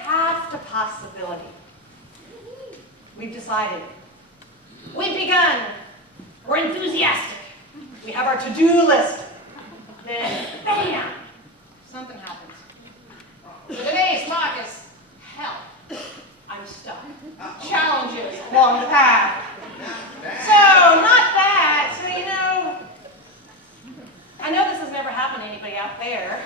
path to possibility. We've decided. We've begun. We're enthusiastic. We have our to-do list. Then, bam, something happens. So today's talk is hell. I'm stuck. Challenges along the path. So, not that. So, you know, I know this has never happened to anybody out there.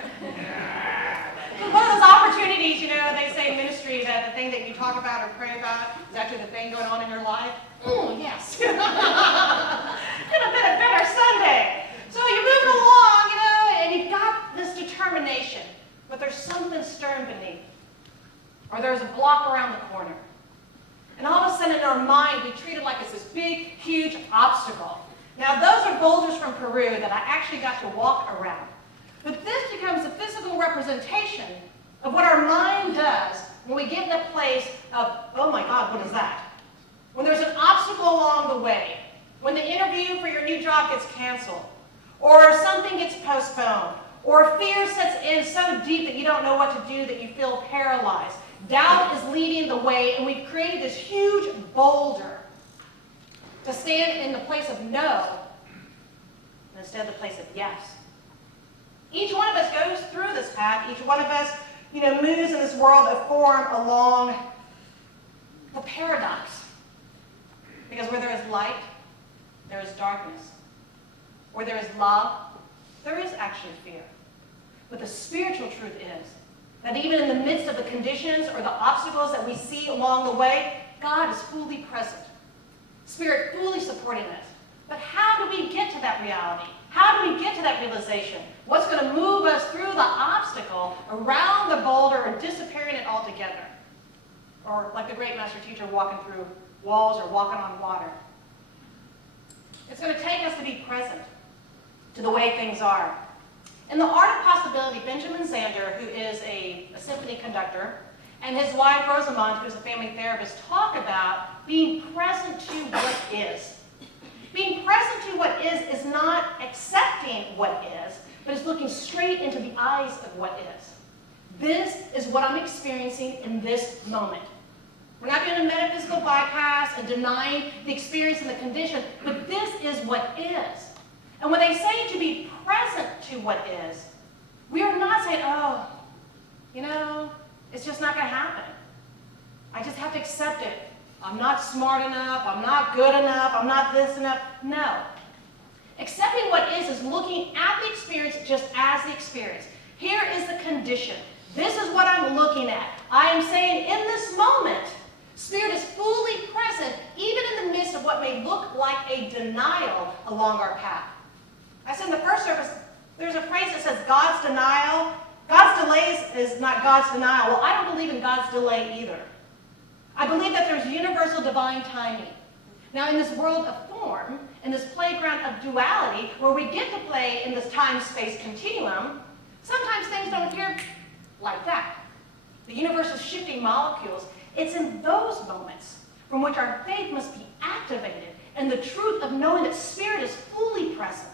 It's one of those opportunities, you know, they say in ministry that the thing that you talk about or pray about is actually the thing going on in your life. Oh, yes. Could have been a better Sunday. So you're moving along, you know, and you've got this determination, but there's something stern beneath. Or there's a block around the corner. And all of a sudden in our mind, we treat it like it's this big, huge obstacle. Now, those are boulders from Peru that I actually got to walk around. But this becomes a physical representation of what our mind does when we get in a place of, oh my God, what is that? When there's an obstacle along the way, when the interview for your new job gets canceled, or something gets postponed, or fear sets in so deep that you don't know what to do, that you feel paralyzed. Doubt is leading the way, and we've created this huge boulder to stand in the place of no instead of the place of yes. Each one of us goes through this path. Each one of us, you know, moves in this world of form along the paradox. Because where there is light, there is darkness. Where there is love, there is actually fear. But the spiritual truth is that even in the midst of the conditions or the obstacles that we see along the way, God is fully present. Spirit fully supporting us. But how do we get to that reality? How do we get to that realization? What's going to move us through the obstacle, around the boulder, or disappearing it altogether? Or like the great master teacher walking through walls or walking on water. It's going to take us to be present to the way things are. In The Art of Possibility, Benjamin Zander, who is a symphony conductor, and his wife Rosamond, who's a family therapist, talk about being present to what is. Being present to what is not accepting what is, but is looking straight into the eyes of what is. This is what I'm experiencing in this moment. We're not doing a metaphysical bypass and denying the experience and the condition, but this is what is. And when they say to be present to what is, we are not saying, oh, you know, it's just not going to happen. I just have to accept it. I'm not smart enough. I'm not good enough. I'm not this enough. No. Accepting what is looking at the experience just as the experience. Here is the condition. This is what I'm looking at. I am saying in this moment, Spirit is fully present, even in the midst of what may look like a denial along our path. I said in the first service, there's a phrase that says God's denial. God's delays is not God's denial. Well, I don't believe in God's delay either. I believe that there's universal divine timing. Now, in this world of form, in this playground of duality, where we get to play in this time-space continuum, sometimes things don't appear like that. The universe is shifting molecules. It's in those moments from which our faith must be activated, and the truth of knowing that Spirit is fully present.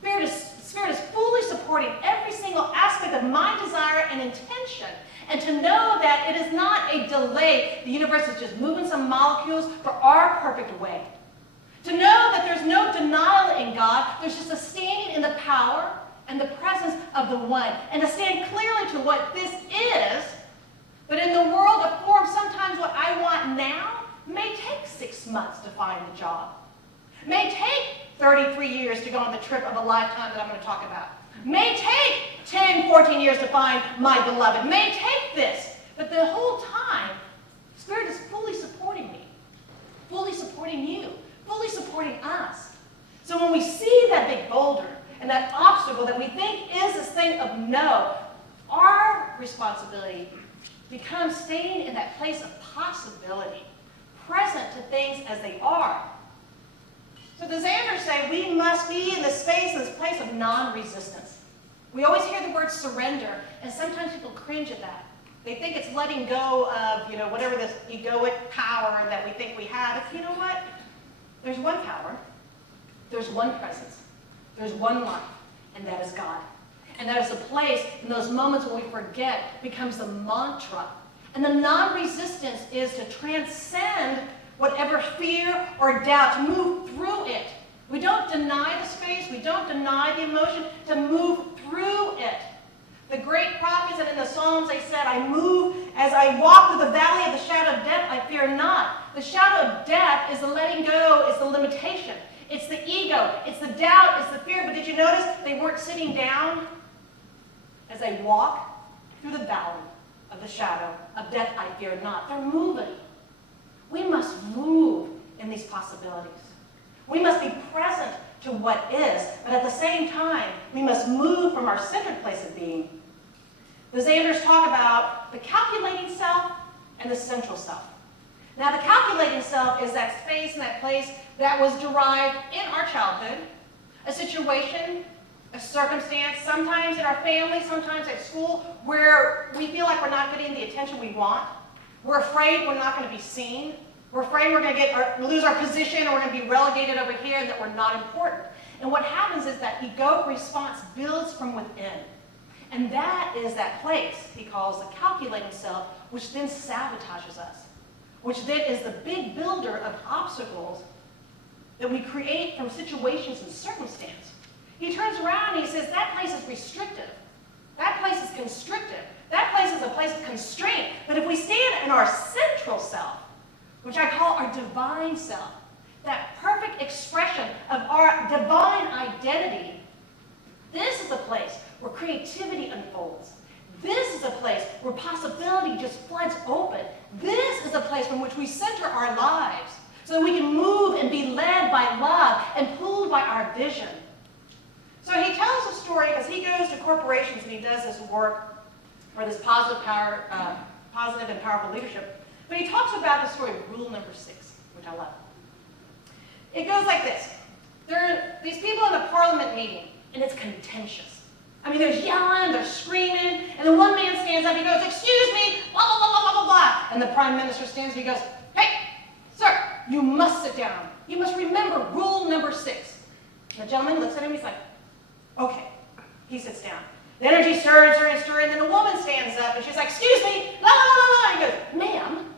Spirit is fully supporting every single aspect of my desire and intention, and to know that it is not a delay. The universe is just moving some molecules for our perfect way. To know that there's no denial in God, there's just a standing in the power and the presence of the One, and to stand clearly to what this is. But in the world of form, sometimes what I want now may take 6 months to find the job. May take 33 years to go on the trip of a lifetime that I'm going to talk about. May take 10, 14 years to find my beloved. May take this. But the whole time, Spirit is fully supporting me, fully supporting you, fully supporting us. So when we see that big boulder and that obstacle that we think is this thing of no, our responsibility becomes staying in that place of possibility, present to things as they are. So the Zanders say we must be in this space, in this place of non-resistance. We always hear the word surrender, and sometimes people cringe at that. They think it's letting go of, you know, whatever this egoic power that we think we have. If you know what? There's one power, there's one presence, there's one life, and that is God. And that is a place, in those moments when we forget, becomes the mantra And the non-resistance is to transcend whatever fear or doubt, to move through it. We don't deny the space, we don't deny the emotion, to move through it. The great prophets and in the Psalms, they said, I move as I walk through the valley of the shadow of death, I fear not. The shadow of death is the letting go, it's the limitation. It's the ego, it's the doubt, it's the fear. But did you notice they weren't sitting down? As they walk through the valley of the shadow of death, I fear not. They're moving. We must move in these possibilities. We must be present to what is, but at the same time, we must move from our centered place of being. The Zanders talk about the calculating self and the central self. Now, the calculating self is that space and that place that was derived in our childhood, a situation, a circumstance, sometimes in our family, sometimes at school, where we feel like we're not getting the attention we want. We're afraid we're not going to be seen. We're afraid we're going to lose our position, or we're going to be relegated over here, and that we're not important. And what happens is that egoic response builds from within. And that is that place he calls the calculating self, which then sabotages us, which then is the big builder of obstacles that we create from situations and circumstance. He turns around and he says, that place is restrictive. That place is constrictive. That place is a place of constraint. But if we stand in our central self, which I call our divine self, that perfect expression of our divine identity, this is a place where creativity unfolds. This is a place where possibility just floods open. This is a place from which we center our lives so that we can move and be led by love and pulled by our vision. So he tells a story because he goes to corporations and he does this work for this positive and powerful leadership. But he talks about the story of rule number 6, which I love. It goes like this. There are these people in a parliament meeting, and it's contentious. I mean, there's yelling, there's screaming, and then one man stands up, he goes, excuse me, blah, blah, blah, blah, blah, blah. And the prime minister stands and he goes, hey, sir, you must sit down. You must remember rule number 6. And the gentleman looks at him, he's like, okay. He sits down. The energy stirs, and then a woman stands up, and she's like, excuse me, blah, blah, blah, blah. He goes, ma'am,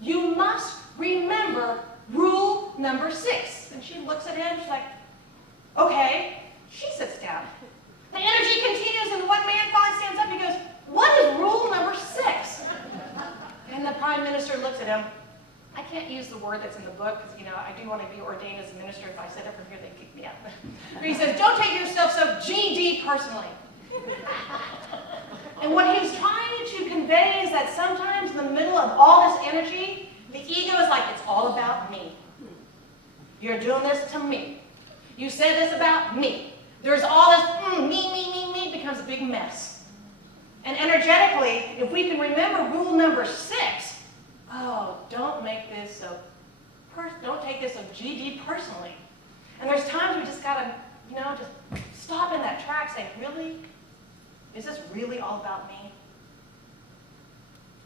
you must remember rule number 6. And she looks at him, she's like, okay. She sits down. The energy continues, and one man finally stands up, he goes, what is rule number 6? And the prime minister looks at him. I can't use the word that's in the book, because, I do want to be ordained as a minister. If I said it from here, they'd kick me out. But he says, don't take yourself so GD personally. And what he was trying to convey is that sometimes in the middle of all this energy, the ego is like, it's all about me. You're doing this to me. You said this about me. There's all this me, becomes a big mess. And energetically, if we can remember rule number 6, don't make this so, don't take this so GD personally. And there's times we just gotta, just stop in that track saying, really? Is this really all about me?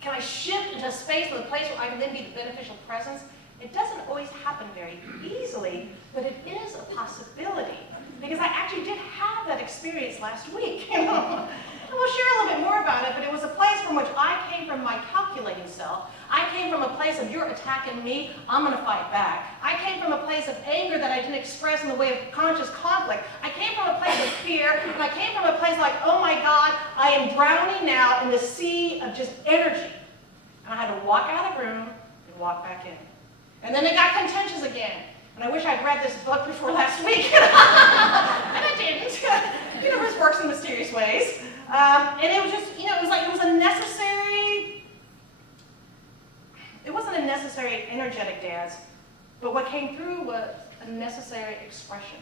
Can I shift into a space or a place where I can then be the beneficial presence? It doesn't always happen very easily, but it is a possibility. Because I actually did have that experience last week. And we'll share a little bit more about it, but it was a place from which I came from my calculating self. I came from a place of, you're attacking me, I'm going to fight back. I came from a place of anger that I didn't express in the way of conscious conflict. I came from a place of fear, and I came from a place like, oh my God, I am drowning now in the sea of just energy. And I had to walk out of the room and walk back in. And then it got contentious again. And I wish I'd read this book before last week. And I didn't. The universe works in mysterious ways. And it was just, it was a necessary, it wasn't a necessary energetic dance, but what came through was a necessary expression.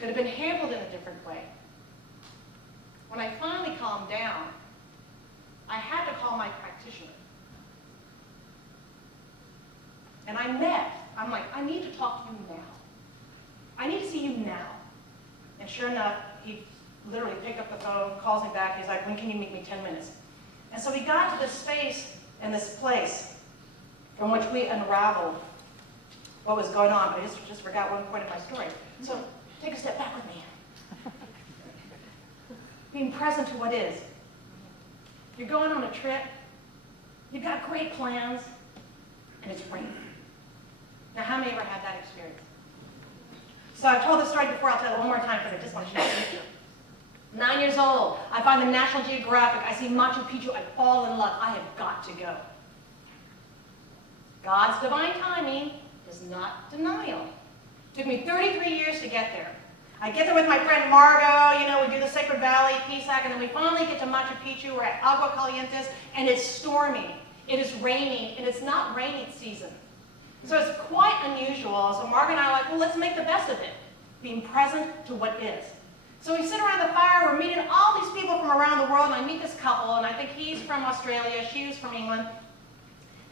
It had been handled in a different way. When I finally calmed down, I had to call my practitioner. And I'm like, I need to talk to you now. I need to see you now. And sure enough, he literally picked up the phone, calls me back. He's like, when can you meet me? 10 minutes. And so we got to this space and this place from which we unraveled what was going on. But I just forgot one point of my story. So take a step back with me. Being present to what is. You're going on a trip. You've got great plans, and it's raining. Now, how many ever had that experience? So I've told this story before. I'll tell it one more time, but I just want to share it with you. 9 years old, I find the National Geographic. I see Machu Picchu. I fall in love. I have got to go. God's divine timing is not denial. It took me 33 years to get there. I get there with my friend Margot. You know, we do the Sacred Valley, Pisac, and then we finally get to Machu Picchu. We're at Agua Calientes, and it's stormy. It is raining, and it's not rainy season. So it's quite unusual. So Margaret and I are like, well, let's make the best of it, being present to what is. So we sit around the fire, we're meeting all these people from around the world, and I meet this couple, and I think he's from Australia, she was from England.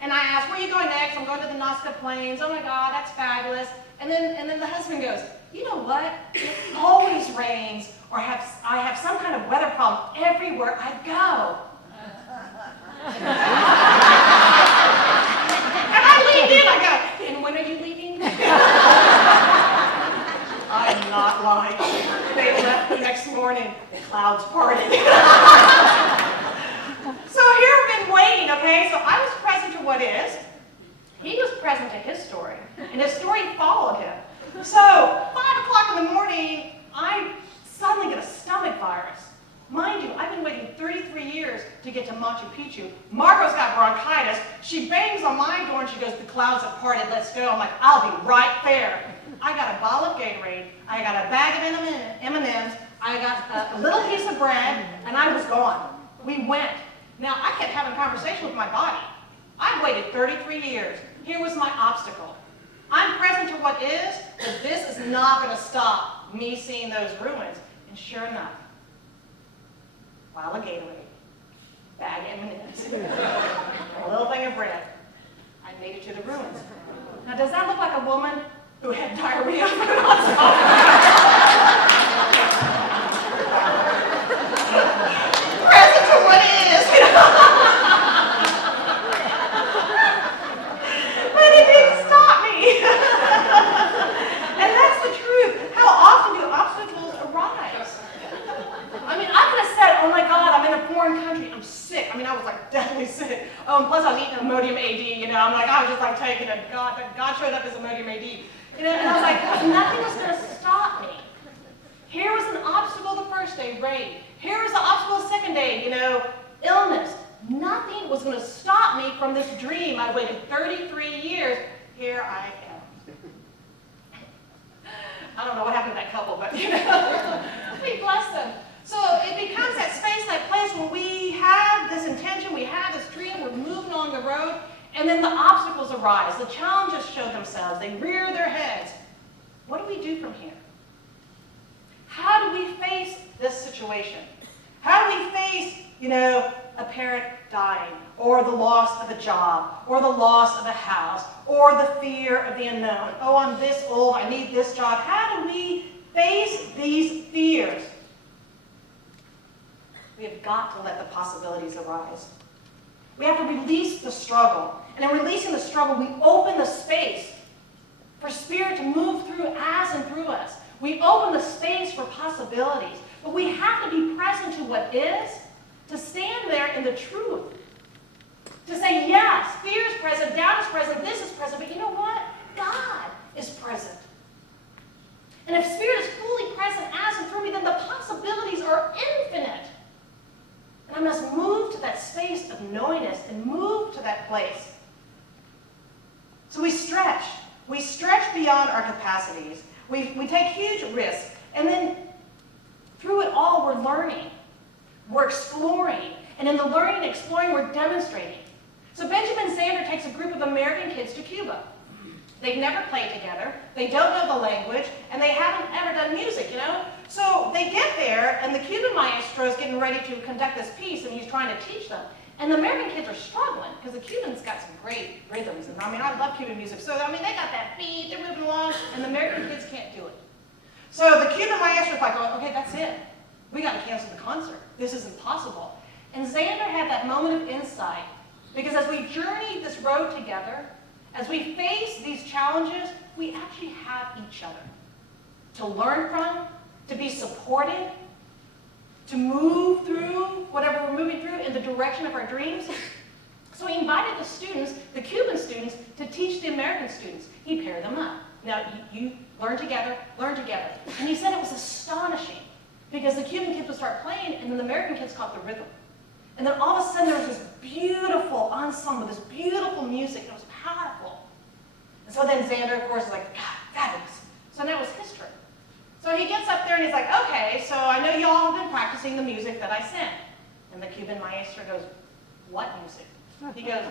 And I ask, where are you going next? I'm going to the Nazca Plains. Oh my God, that's fabulous. And then the husband goes, you know what? It always rains, or I have some kind of weather problem everywhere I go. And I leaned in, I go, and when are you leaving? I'm not lying. They left the next morning, the clouds parted. So here I've been waiting, okay? So I was present to what is. He was present to his story, and his story followed him. So 5 o'clock in the morning, I suddenly get a stomach virus. Mind you, I've been waiting 33 years to get to Machu Picchu. Margot's got bronchitis. She bangs on my door and she goes, the clouds have parted, let's go. I'm like, I'll be right there. I got a bottle of Gatorade, I got a bag of M&Ms, I got a little piece of bread, and I was gone. We went. Now, I kept having a conversation with my body. I've waited 33 years. Here was my obstacle. I'm present to what is, but this is not going to stop me seeing those ruins. And sure enough, bottle of Gatorade, bag of M&Ms, a little thing of bread, I made it to the ruins. Now, does that look like a woman who had diarrhea for present to what is, you know? But it didn't stop me. And that's the truth. How often do obstacles arise? I mean, I could have said, oh my God, I'm in a foreign country, I'm sick. I mean, I was like deathly sick. Oh, and plus I was eating Imodium AD, you know. I'm like, I was just like taking it. God showed up as Imodium AD. You know, and I was like, nothing was going to stop me. Here was an obstacle the first day, rain. Here was the obstacle the second day, you know, illness. Nothing was going to stop me from this dream. I waited 33 years. Here I am. I don't know what happened to that couple, but, you know, we bless them. So it becomes that space, that place where we have this intention, we have this dream, we're moving along the road, and then the obstacles arise. The challenges show themselves. They rear their heads. What do we do from here? How do we face this situation? How do we face, you know, a parent dying, or the loss of a job, or the loss of a house, or the fear of the unknown? Oh, I'm this old, I need this job. How do we face these fears? We have got to let the possibilities arise. We have to release the struggle. And in releasing the struggle, we open the space for Spirit to move through as and through us. We open the space for possibilities. But we have to be present to what is, to stand there in the truth. To say, yes, fear is present, doubt is present, this is present, but you know what? God is present. And if Spirit is fully present as and through me, then the possibilities are infinite. And I must move to that space of knowingness and move to that place. So we stretch. We stretch beyond our capacities. We take huge risks. And then through it all, we're learning. We're exploring. And in the learning and exploring, we're demonstrating. So Benjamin Zander takes a group of American kids to Cuba. They've never played together. They don't know the language. And they haven't ever done music, you know? So they get there, and the Cuban maestro is getting ready to conduct this piece, and he's trying to teach them. And the American kids are struggling, because the Cubans got some great rhythms. And I mean, I love Cuban music. So, I mean, they got that beat, they're moving along, and the American kids can't do it. So the Cuban maestro is like, oh, okay, that's it. We got to cancel the concert. This is impossible. And Zander had that moment of insight, because as we journey this road together, as we face these challenges, we actually have each other to learn from, to be supported, to move through whatever we're moving through in the direction of our dreams. So he invited the students, the Cuban students, to teach the American students. He paired them up. Now, you learn together, learn together. And he said it was astonishing because the Cuban kids would start playing and then the American kids caught the rhythm. And then all of a sudden there was this beautiful ensemble, this beautiful music, and it was powerful. And so then Xander, of course, is like, God, fabulous. So now it's history. So he gets up there and he's like, okay, so I know you all have been practicing the music that I sent. And the Cuban maestro goes, what music? He goes,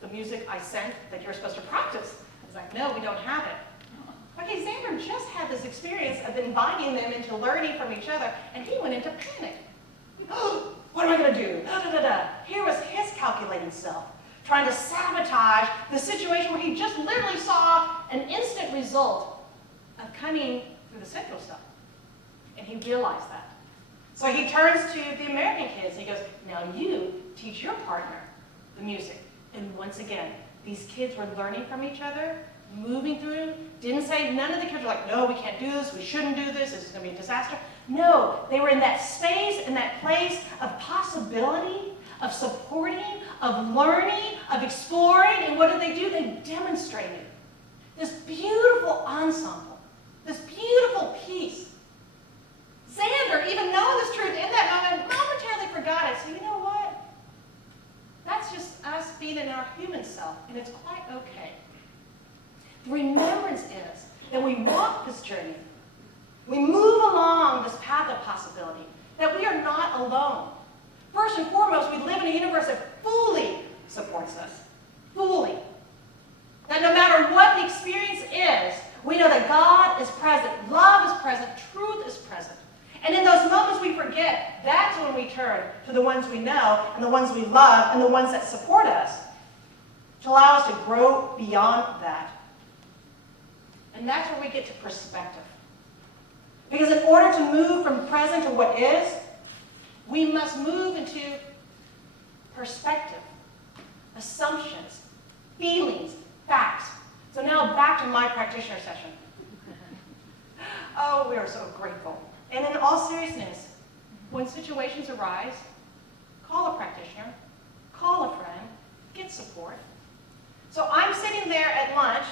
the music I sent that you're supposed to practice. He's like, no, we don't have it. Okay, Xander just had this experience of inviting them into learning from each other, and he went into panic. Oh, what am I going to do? Da, da, da, da. Here was his calculating self, trying to sabotage the situation where he just literally saw an instant result of coming through the central stuff. And he realized that. So he turns to the American kids, and he goes, now you teach your partner the music. And once again, these kids were learning from each other, moving through, didn't say, none of the kids were like, no, we can't do this, we shouldn't do this is going to be a disaster. No, they were in that space, in that place of possibility, of supporting, of learning, of exploring, and what did they do? They demonstrated this beautiful ensemble, this beautiful piece. Xander, even knowing this truth in that moment, momentarily forgot it. So you know what? That's just us being in our human self, and it's quite okay. The remembrance is that we walk this journey. We move along this path of possibility, that we are not alone. First and foremost, we live in a universe that fully supports us. Fully. That no matter what the experience is, we know that God is present, love is present, truth is present. And in those moments we forget, that's when we turn to the ones we know and the ones we love and the ones that support us to allow us to grow beyond that. And that's where we get to perspective. Because in order to move from present to what is, we must move into perspective, assumptions, feelings, facts. So now back to my practitioner session. Oh, we are so grateful. And in all seriousness, when situations arise, call a practitioner, call a friend, get support. So I'm sitting there at lunch,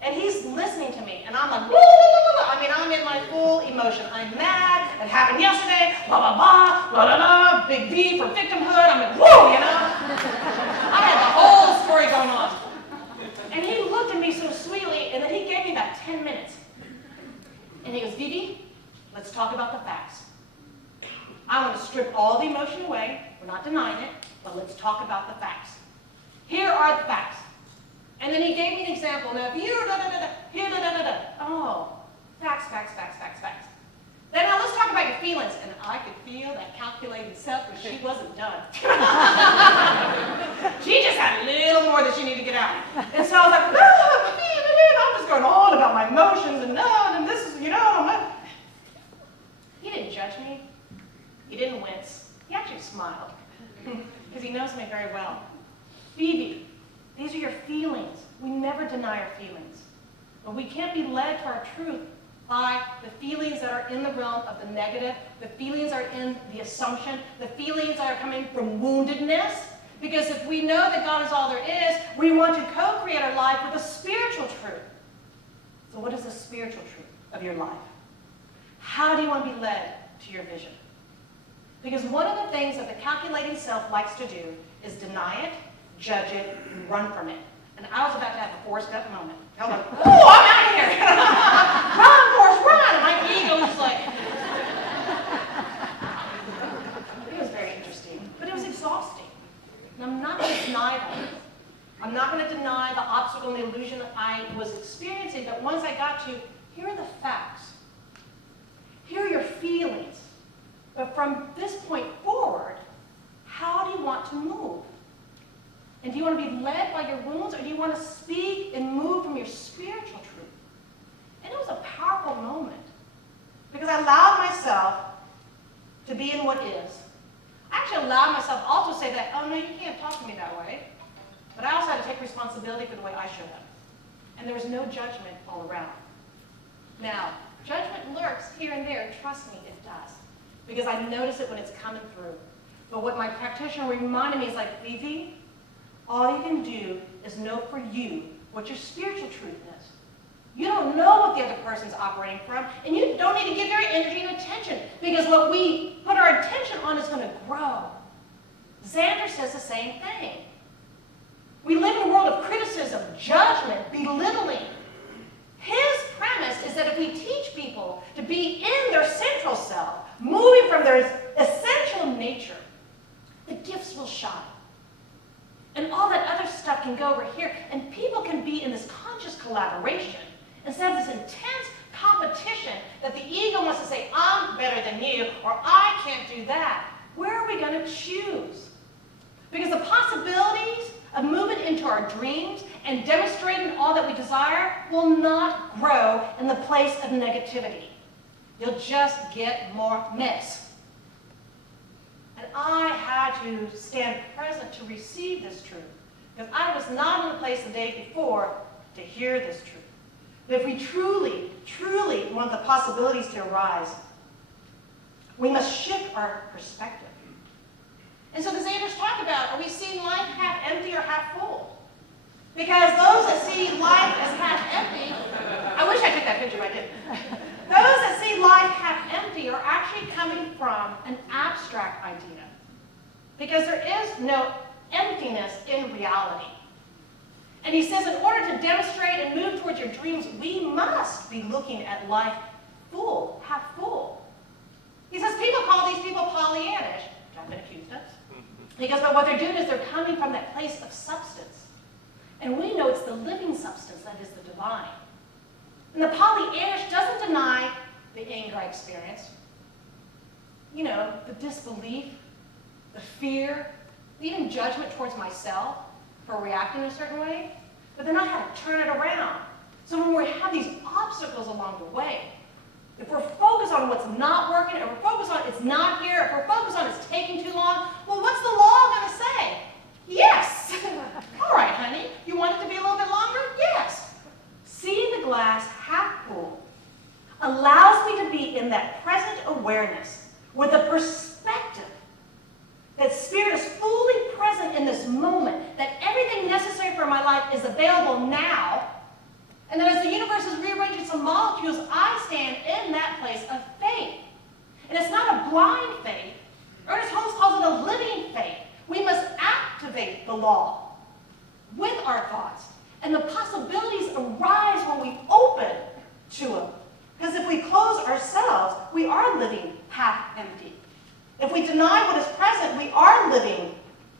and he's listening to me, and I'm like, blah, blah, blah, blah. I mean, I'm in my full emotion. I'm mad. It happened yesterday. Blah, blah, blah, blah, blah, blah. Big V for victimhood. I'm like, whoa, you know? I had the whole story going on. And he looked at me so sweetly, and then he gave me about 10 minutes. And he goes, Vivi, let's talk about the facts. I want to strip all the emotion away. We're not denying it, but let's talk about the facts. Here are the facts. And then he gave me an example. Now, if you da-da-da-da, here da-da-da-da. Oh, facts, facts, facts, facts, facts. Then now let's talk about your feelings. And I could feel that calculated self, but she wasn't done. She just had a little more that she needed to get out. And so I was like, I'm just going on about my emotions and and this is, I'm not. He didn't judge me. He didn't wince. He actually smiled because he knows me very well. Phoebe, these are your feelings. We never deny our feelings. But we can't be led to our truth by the feelings that are in the realm of the negative, the feelings are in the assumption, the feelings are coming from woundedness. Because if we know that God is all there is, we want to co-create our life with a spiritual truth. So what is the spiritual truth of your life? How do you want to be led to your vision? Because one of the things that the calculating self likes to do is deny it, judge it, and run from it. And I was about to have a Forrest Gump moment. I was like, oh, I'm out of here. Run, Forrest, run. And my ego was like, it was very interesting, but it was exhausting. And I'm not going to deny that. I'm not going to deny the obstacle and the illusion that I was experiencing, but once I got to, here are the facts. Here are your feelings. But from this point forward, how do you want to move? And do you want to be led by your wounds, or do you want to speak and move from your spiritual truth? And it was a powerful moment, because I allowed myself to be in what is. I actually allowed myself also to say that, oh no, you can't talk to me that way. But I also had to take responsibility for the way I should have. And there was no judgment all around. Now, judgment lurks here and there, trust me, it does. Because I notice it when it's coming through. But what my practitioner reminded me is like, Vivi, all you can do is know for you what your spiritual truth is. You don't know what the other person's operating from, and you don't need to give your energy and attention, because what we put our attention on is going to grow. Xander says the same thing. We live in a world of criticism, judgment, belittling. His premise is that if we teach people to be in their central self, moving from their essential nature, the gifts will shine. And all that other stuff can go over here, and people can be in this conscious collaboration instead of this intense competition that the ego wants to say, I'm better than you, or I can't do that. Where are we going to choose? Because the possibilities of moving into our dreams and demonstrating all that we desire will not grow in the place of negativity. You'll just get more mess. And I had to stand present to receive this truth, because I was not in the place the day before to hear this truth. But if we truly, truly want the possibilities to arise, we must shift our perspective. And so the Xanders talk about, are we seeing life half empty or half full? Because those that see life as half empty, I wish I took that picture, but I didn't. Those that see life half empty are actually coming from an abstract idea. Because there is no emptiness in reality. And he says in order to demonstrate and move towards your dreams, we must be looking at life full, half full. He says people call these people Pollyannish, which I've been accused of. He goes, but what they're doing is they're coming from that place of substance. And we know it's the living substance that is the divine. And the Pollyannish doesn't deny the anger I experienced, you know, the disbelief, the fear, even judgment towards myself for reacting in a certain way, but they know how to turn it around. So when we have these obstacles along the way, if we're focused on what's not working, if we're focused on it's not here, if we're focused on it's taking too long, well, what's the law going to say? Yes. All right, honey, you want it to be a little bit longer? Yes. Seeing the glass half full allows me to be in that present awareness with a perspective that Spirit is fully present in this moment, that everything necessary for my life is available now, and that as the universe is rearranging some molecules, I stand in that place of faith. And it's not a blind faith. Ernest Holmes calls it a living faith. We must activate the law with our thoughts. And the possibilities arise when we open to them. Because if we close ourselves, we are living half empty. If we deny what is present, we are living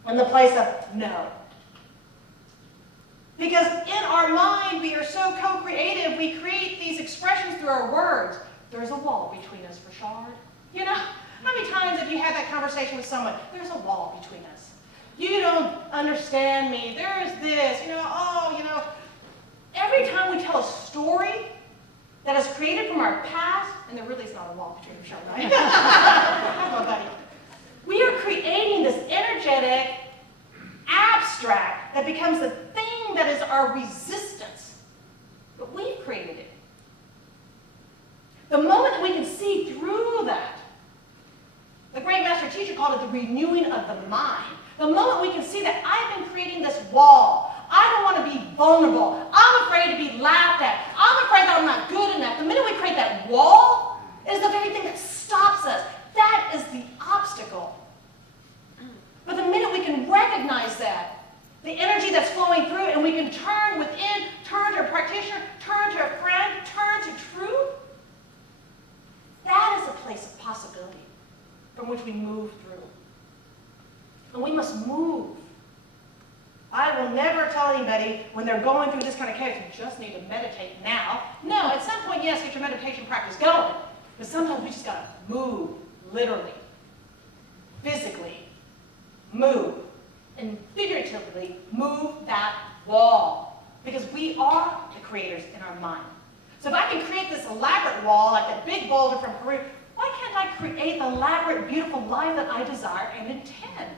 in the place of no. Because in our mind, we are so co-creative, we create these expressions through our words. There's a wall between us, Rashard. You know, how many times have you had that conversation with someone? There's a wall between us. You don't understand me. There's this, every time we tell a story that is created from our past, and there really is not a wall between Rashard and I. That's my buddy. We are creating this energetic abstract that becomes the thing that is our resistance. But we've created it. The moment that we can see through that, the great master teacher called it the renewing of the mind. The moment we can see that I've been creating this wall. I don't want to be vulnerable. I'm afraid to be laughed at. I'm afraid that I'm not good enough. The minute we create that wall, it is the very thing that stops us. That is the obstacle. But the minute we can recognize that, the energy that's flowing through, and we can turn within, turn to a practitioner, turn to a friend, turn to truth, that is a place of possibility from which we move through. And we must move. I will never tell anybody when they're going through this kind of chaos, you just need to meditate now. No, at some point, yes, get your meditation practice going. But sometimes we just got to move, literally, physically, move, and figuratively move that wall. Because we are the creators in our mind. So if I can create this elaborate wall, like that big boulder from Peru, why can't I create the elaborate, beautiful life that I desire and intend?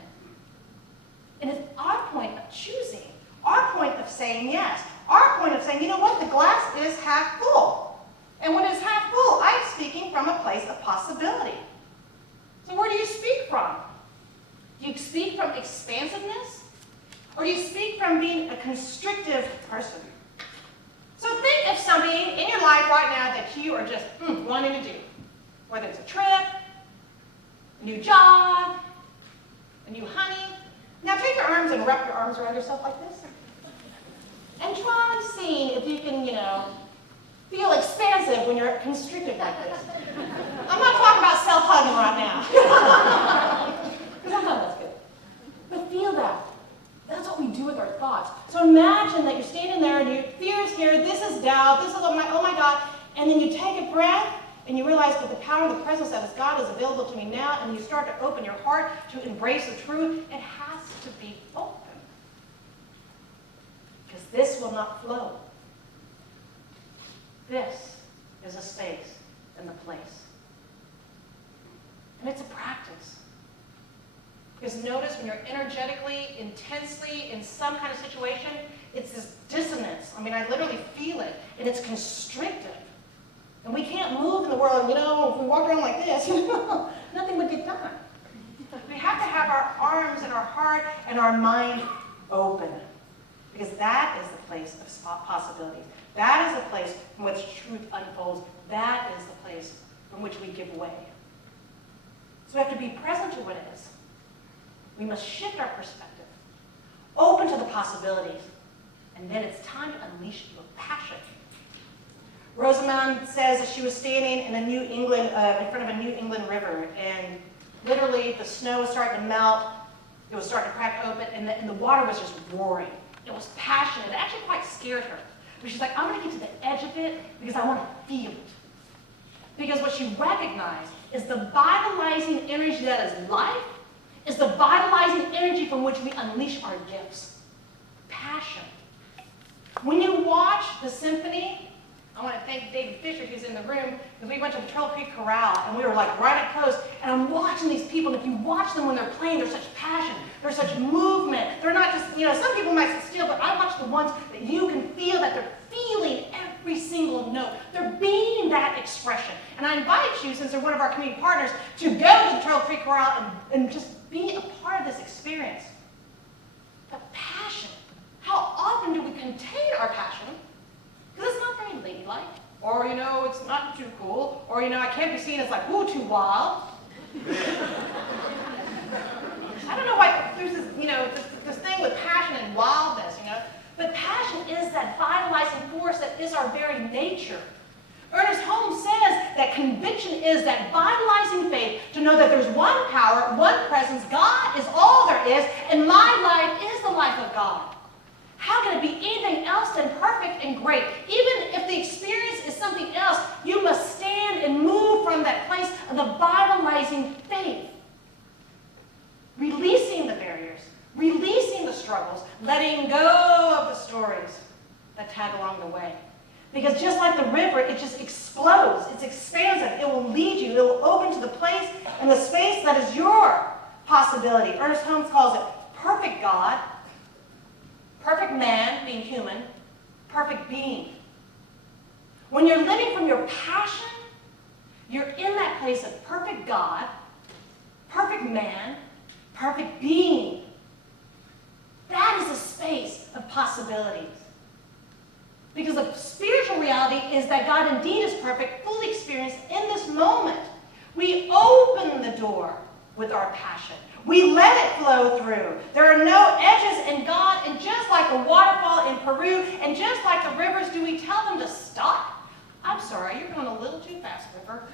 And it's our point of choosing, our point of saying yes, our point of saying, you know what, the glass is half full. And when it's half full, I'm speaking from a place of possibility. So where do you speak from? Do you speak from expansiveness? Or do you speak constrictive person. So think of something in your life right now that you are just wanting to do. Whether it's a trip, a new job, a new honey. Now take your arms and wrap your arms around yourself like this. And try seeing if you can, feel expansive when you're constricted like this. I'm not talking about self-hugging right now. Because I know that's good. But feel that. That's what we do with our thoughts. So imagine that you're standing there and your fear is here, this is doubt, this is oh my God, and then you take a breath and you realize that the power of the presence that is God is available to me now, and you start to open your heart to embrace the truth. It has to be open. Because this will not flow. This is a space and the place. And it's a practice. Because notice when you're energetically, intensely in some kind of situation, it's this dissonance. I mean, I literally feel it, and it's constrictive. And we can't move in the world, if we walk around like this, nothing would get done. We have to have our arms and our heart and our mind open. Because that is the place of possibilities. That is the place from which truth unfolds. That is the place from which we give way. So we have to be present to what is. We must shift our perspective, open to the possibilities, and then it's time to unleash your passion. Rosamond says that she was standing in in front of a New England river, and literally the snow was starting to melt, it was starting to crack open, and the water was just roaring. It was passionate. It actually quite scared her. But she's like, I'm going to get to the edge of it because I want to feel it. Because what she recognized is the vitalizing energy that is life is the vitalizing energy from which we unleash our gifts. Passion. When you watch the symphony, I want to thank David Fisher, who's in the room, because we went to the Turtle Creek Chorale, and we were like right up close, and I'm watching these people, and if you watch them when they're playing, there's such passion, there's such movement. They're not just, some people might sit still, but I watch the ones that you can feel that they're feeling every single note. They're being that expression. And I invite you, since they're one of our community partners, to go to the Turtle Creek Chorale and just be a part of this experience. The passion. How often do we contain our passion? Because it's not very ladylike, or it's not too cool, or I can't be seen as like, ooh, too wild. I don't know why there's this, this thing with passion and wildness, but passion is that vitalizing force that is our very nature. Ernest Holmes says that conviction is that vitalizing faith to know that there's one power, one presence, God is all there is, and my life is the life of God. How can it be anything else than perfect and great? Even if the experience is something else, you must stand and move from that place of the vitalizing faith. Releasing the barriers, releasing the struggles, letting go of the stories that tag along the way. Because just like the river, it just explodes. It's expansive. It will lead you. It will open to the place and the space that is your possibility. Ernest Holmes calls it perfect God, perfect man, being human, perfect being. When you're living from your passion, you're in that place of perfect God, perfect man, perfect being. That is a space of possibilities. Because the spiritual reality is that God indeed is perfect, fully experienced in this moment. We open the door with our passion. We let it flow through. There are no edges in God, and just like the waterfall in Peru, and just like the rivers, do we tell them to stop? I'm sorry, you're going a little too fast, river.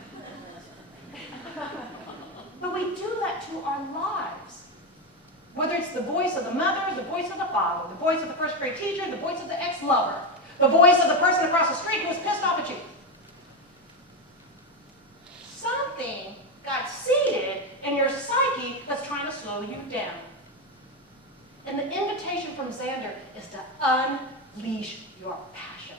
But we do that to our lives. Whether it's the voice of the mother, the voice of the father, the voice of the first grade teacher, the voice of the ex-lover, the voice of the person across the street who was pissed off at you. Something got seated in your psyche that's trying to slow you down. And the invitation from Xander is to unleash your passion.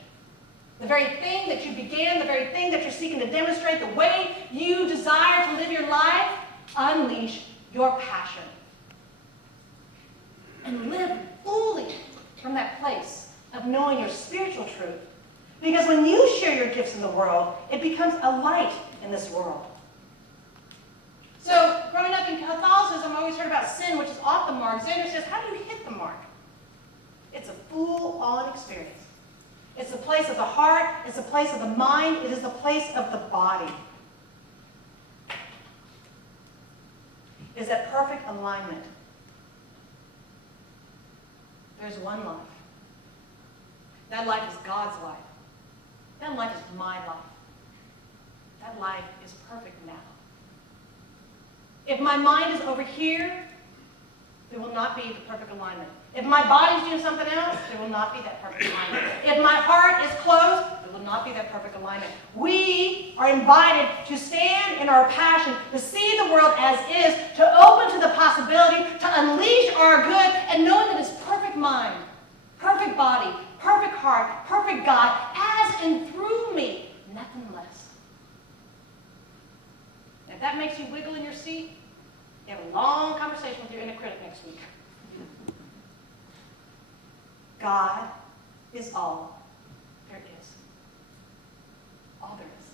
The very thing that you began, the very thing that you're seeking to demonstrate, the way you desire to live your life, unleash your passion. And live fully from that place of knowing your spiritual truth. Because when you share your gifts in the world, it becomes a light in this world. So, growing up in Catholicism, I always heard about sin, which is off the mark. Xander says, how do you hit the mark? It's a full-on experience. It's the place of the heart. It's the place of the mind. It is the place of the body. Is that perfect alignment. There's one life. That life is God's life. That life is my life. That life is perfect now. If my mind is over here, there will not be the perfect alignment. If my body's doing something else, there will not be that perfect alignment. If my heart is closed, there will not be that perfect alignment. We are invited to stand in our passion, to see the world as is, to open to the possibility, to unleash our good, and knowing that it's perfect mind, perfect body, perfect heart, perfect God, as and through me, nothing less. And if that makes you wiggle in your seat, you have a long conversation with your inner critic next week. God is all there is. All there is.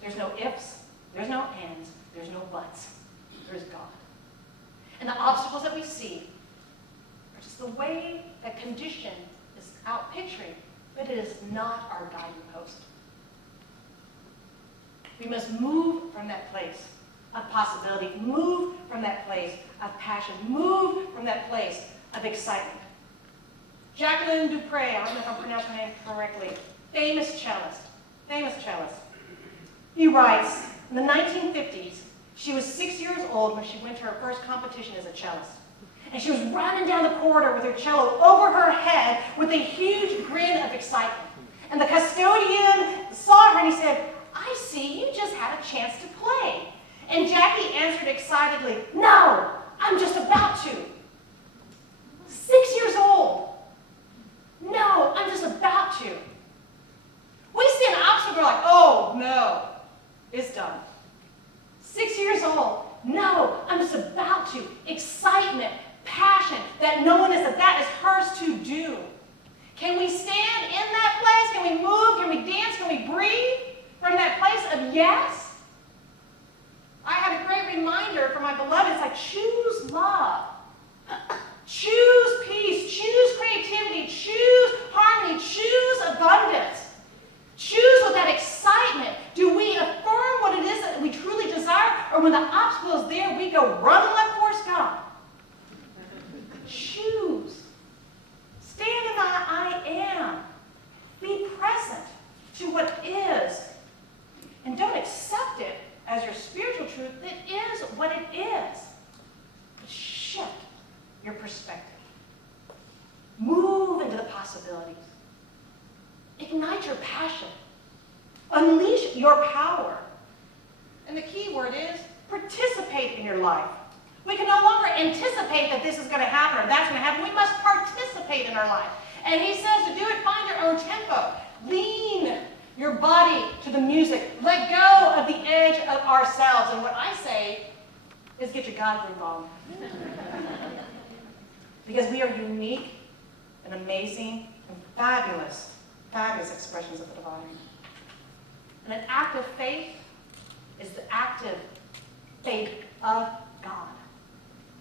There's no ifs, there's no ands, there's no buts. There's God. And the obstacles that we see are just the way that condition is out picturing, but it is not our guiding post. We must move from that place of possibility, move from that place of passion, move from that place of excitement. Jacqueline Dupre, I don't know if I'm pronouncing her name correctly, famous cellist. He writes, in the 1950s, she was 6 years old when she went to her first competition as a cellist. And she was running down the corridor with her cello over her head with a huge grin of excitement. And the custodian saw her and he said, "I see you just had a chance to play." And Jackie answered excitedly, "No, I'm just about to." 6 years old. "No, I'm just about to." We see an obstacle, we're like, "Oh, no, it's done." 6 years old. "No, I'm just about to." Excitement, passion, that knowingness that is hers to do. Can we stand in that place? Can we move? Can we dance? Can we breathe from that place of yes? I had a great reminder for my beloved. It's like, choose love. Choose peace. Choose creativity. Choose harmony. Choose abundance. Choose with that excitement. Do we affirm what it is that we truly desire? Or when the obstacle is there, we go running like Forrest Gump? Choose. Stand in the I am. Be present to what is. And don't accept it as your spiritual truth. It is what it is. But shift your perspective. Move into the possibilities. Ignite your passion. Unleash your power. And the key word is participate in your life. We can no longer anticipate that this is going to happen or that's going to happen. We must participate in our life. And he says to do it, find your own tempo. Lean your body to the music. Let go of the edge of ourselves. And what I say is get your God groove on. Because we are unique and amazing and fabulous, fabulous expressions of the divine. And an act of faith is the active faith of God.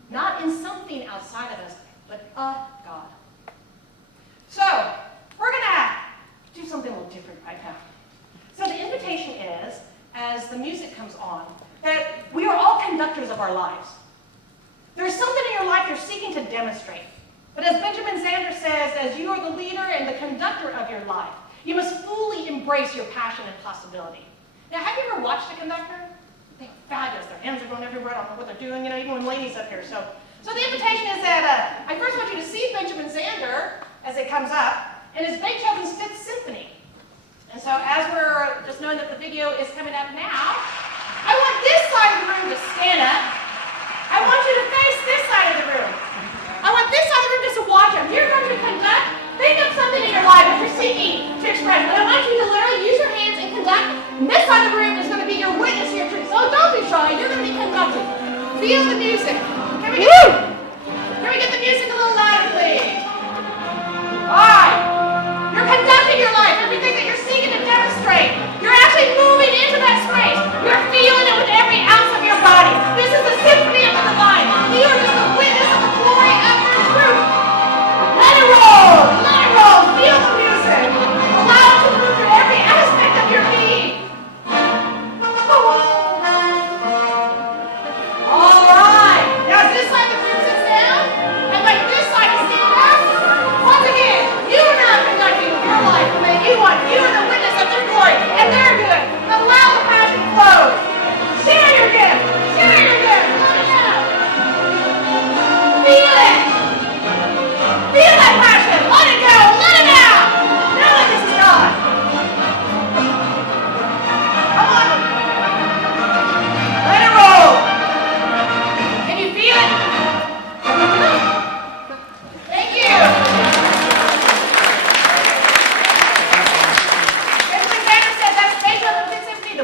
Not in something outside of us, but of God. So, we're going to do something a little different right now. So the invitation is, as the music comes on, that we are all conductors of our lives. There's something in your life you're seeking to demonstrate. But as Benjamin Zander says, as you are the leader and the conductor of your life, you must fully embrace your passion and possibility. Now, have you ever watched a conductor? They're fabulous. Their hands are going everywhere. I don't know what they're doing, even when Lainey's up here. So the invitation is that I first want you to see Benjamin Zander as it comes up, and it's Beethoven's Fifth Symphony. And so as we're just knowing that the video is coming up now, I want this side of the room to stand up. I want you to face this side of the room. I want this side of the room just to watch him. You're going to conduct. Think of something in your life that you're seeking to express. But I want you to literally use your hands and conduct. And this side of the room is going to be your witness here. So don't be shy. You're going to be conducting. Feel the music. Can we get the music a little louder, please? All right. You're conducting your life. Everything that you're seeking to demonstrate. You're actually moving into that space. You're feeling it with every ounce of your body. This is the symphony of the divine. You are just a witness of the glory of your truth. Let it roll.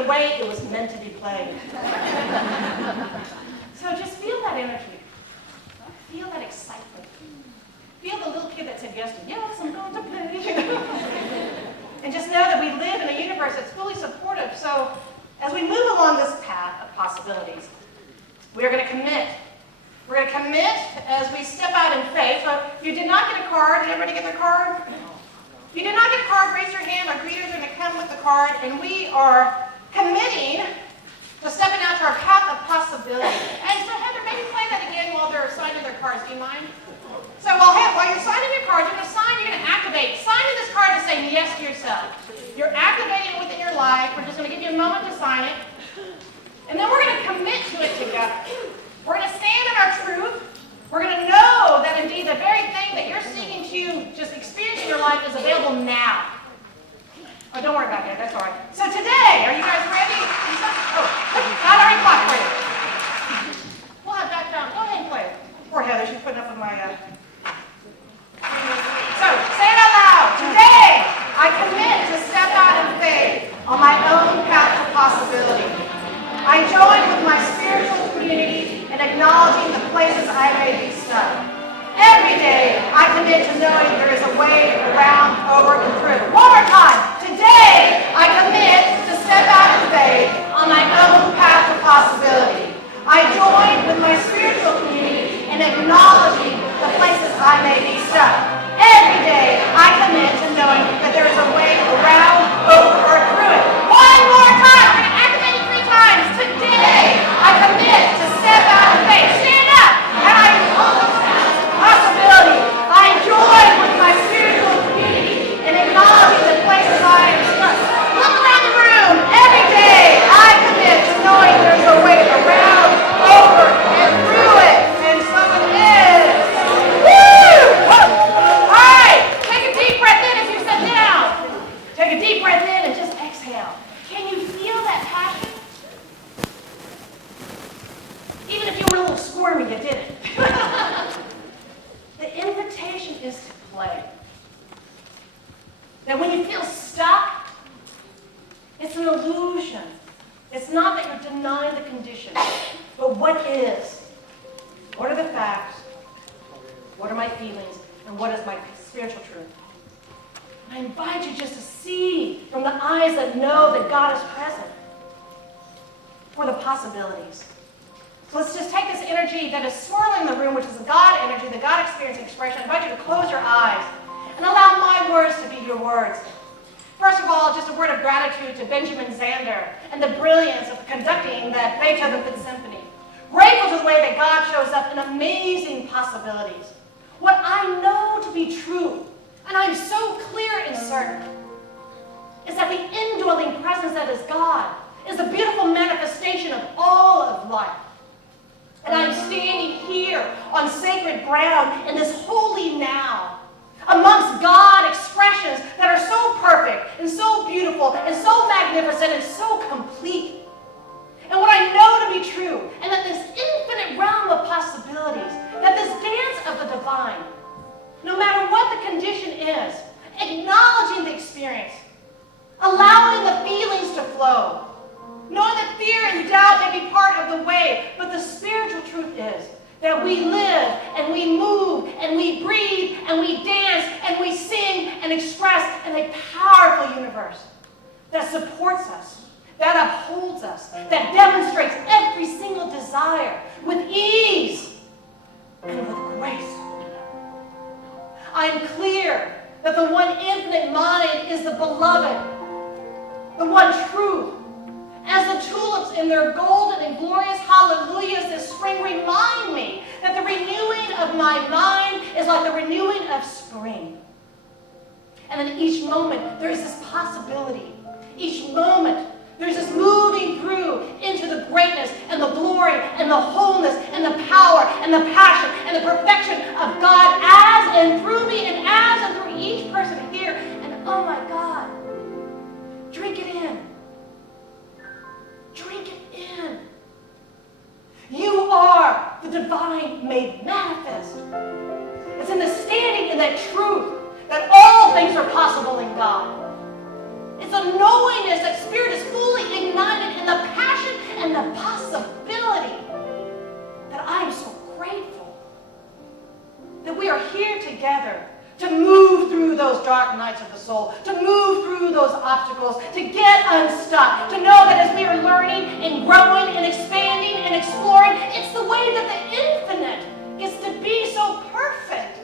way it was meant to be played. So just feel that energy. Feel that excitement. Feel the little kid that said yes to, yes, I'm going to play. And just know that we live in a universe that's fully supportive. So as we move along this path of possibilities, we are going to commit. We're going to commit as we step out in faith. So if you did not get a card, did everybody get their card? If you did not get a card, raise your hand. Our greeters are going to come with the card. And we are committing to stepping out to our path of possibility. And so Heather, maybe play that again while they're signing their cards. Do you mind? So while you're signing your cards, you're going to activate. Signing this card is saying yes to yourself. You're activating it within your life. We're just going to give you a moment to sign it. And then we're going to commit to it together. We're going to stand in our truth. We're going to know that indeed the very thing that you're seeking to just experience in your life is available now. Oh, don't worry about that. That's all right. So today, are you guys ready? Oh, not already clock for you. We'll have that down. Go ahead and play it. Poor Heather, she's putting up with my... So, say it out loud. Today, I commit to step out in faith on my own path to possibility. I join with my spiritual community in acknowledging the places I may be stuck. Every day, I commit to knowing there is a way around, over, and through. One more time. Today, I commit to step out in faith on my own path to possibility. I join with my spiritual community in acknowledging the places I may be stuck. Every day, I commit to knowing that there is a way around, over, or through it. One more time. We're going to activate it 3 times. Today, I commit to step out in faith. Stand up. And I possibility. I join with my spiritual community in acknowledging the places I am stuck. Look around the room. Every day, I commit to knowing there's a way around, over, and through it. And someone is. Woo! All right. Take a deep breath in as you sit down. Take a deep breath in and just exhale. Can you feel that passion? Even if you were a little squirmy, you did it. The invitation is to play. That when you feel stuck, it's an illusion. It's not that you're denying the condition, but what is? What are the facts? What are my feelings? And what is my spiritual truth? And I invite you just to see from the eyes that know that God is present for the possibilities. So let's just take this energy that is swirling in the room, which is the God energy, the God experience and expression. I invite you to close your eyes and allow my words to be your words. First of all, just a word of gratitude to Benjamin Zander and the brilliance of conducting that Beethoven Fifth Symphony. Grateful to the way that God shows up in amazing possibilities. What I know to be true, and I'm so clear and certain, is that the indwelling presence that is God is the beautiful manifestation of all of life. And I'm standing here on sacred ground in this holy now, amongst God expressions that are so perfect and so beautiful and so magnificent and so complete. And what I know to be true, and that this infinite realm of possibilities, that this dance of the divine, no matter what the condition is, acknowledging the experience, allowing the feelings to flow, knowing that fear and doubt may be part of the way, but the spiritual truth is that we live and we move and we breathe and we dance and we sing and express in a powerful universe that supports us, that upholds us, that demonstrates every single desire with ease and with grace. I'm clear that the one infinite mind is the beloved, the one truth. As the tulips in their golden and glorious hallelujahs this spring remind me that the renewing of my mind is like the renewing of spring. And in each moment, there is this possibility. Each moment, there's this moving through into the greatness and the glory and the wholeness and the power and the passion and the perfection of God as and through me and as and through each person here. And oh my God, drink it in. Drink it in. You are the divine made manifest. It's in the standing in that truth that all things are possible in God. It's a knowingness that Spirit is fully ignited soul, to move through those obstacles, to get unstuck, to know that as we are learning and growing and expanding and exploring, it's the way that the infinite gets to be so perfect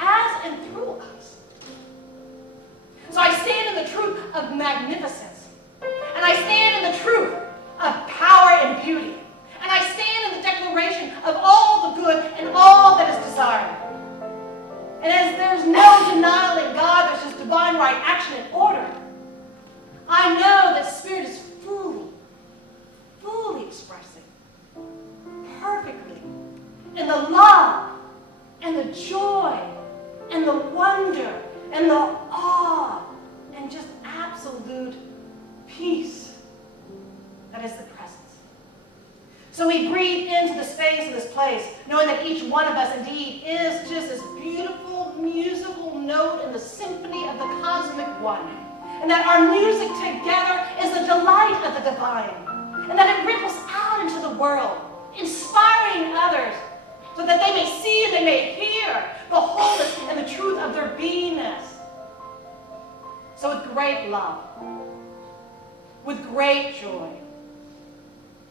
as and through us. So I stand in the truth of magnificence, and I stand in the truth of power and beauty, and I stand in the declaration of all the good and all that is desired. And as there's no denial in God, there's just divine right action and order. I know that Spirit is fully expressing perfectly in the love and the joy and the wonder and the awe and just absolute peace that is the presence. So we breathe into the space of this place, knowing that each one of us indeed is just this beautiful musical note in the symphony of the cosmic one. And that our music together is the delight of the divine. And that it ripples out into the world, inspiring others so that they may see and they may hear the wholeness and the truth of their beingness. So with great love, with great joy,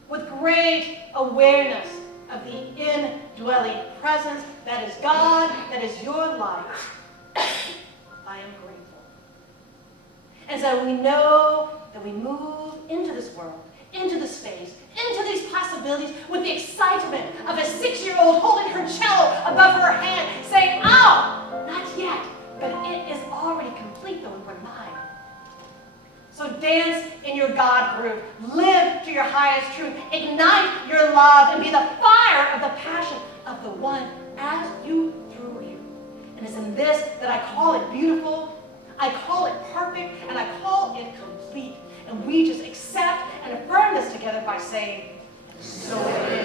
with great awareness of the indwelling presence that is God, that is your life, I am grateful. And so we know that we move into this world, into the space, into these possibilities with the excitement of a 6-year-old holding her cello above her hand, saying, "Oh, not yet, but it is already complete though in one mind." So dance in your God groove. Live to your highest truth. Ignite your love and be the fire of the passion of the one as you through you. And it's in this that I call it beautiful, I call it perfect, and I call it complete. And we just accept and affirm this together by saying, so it is.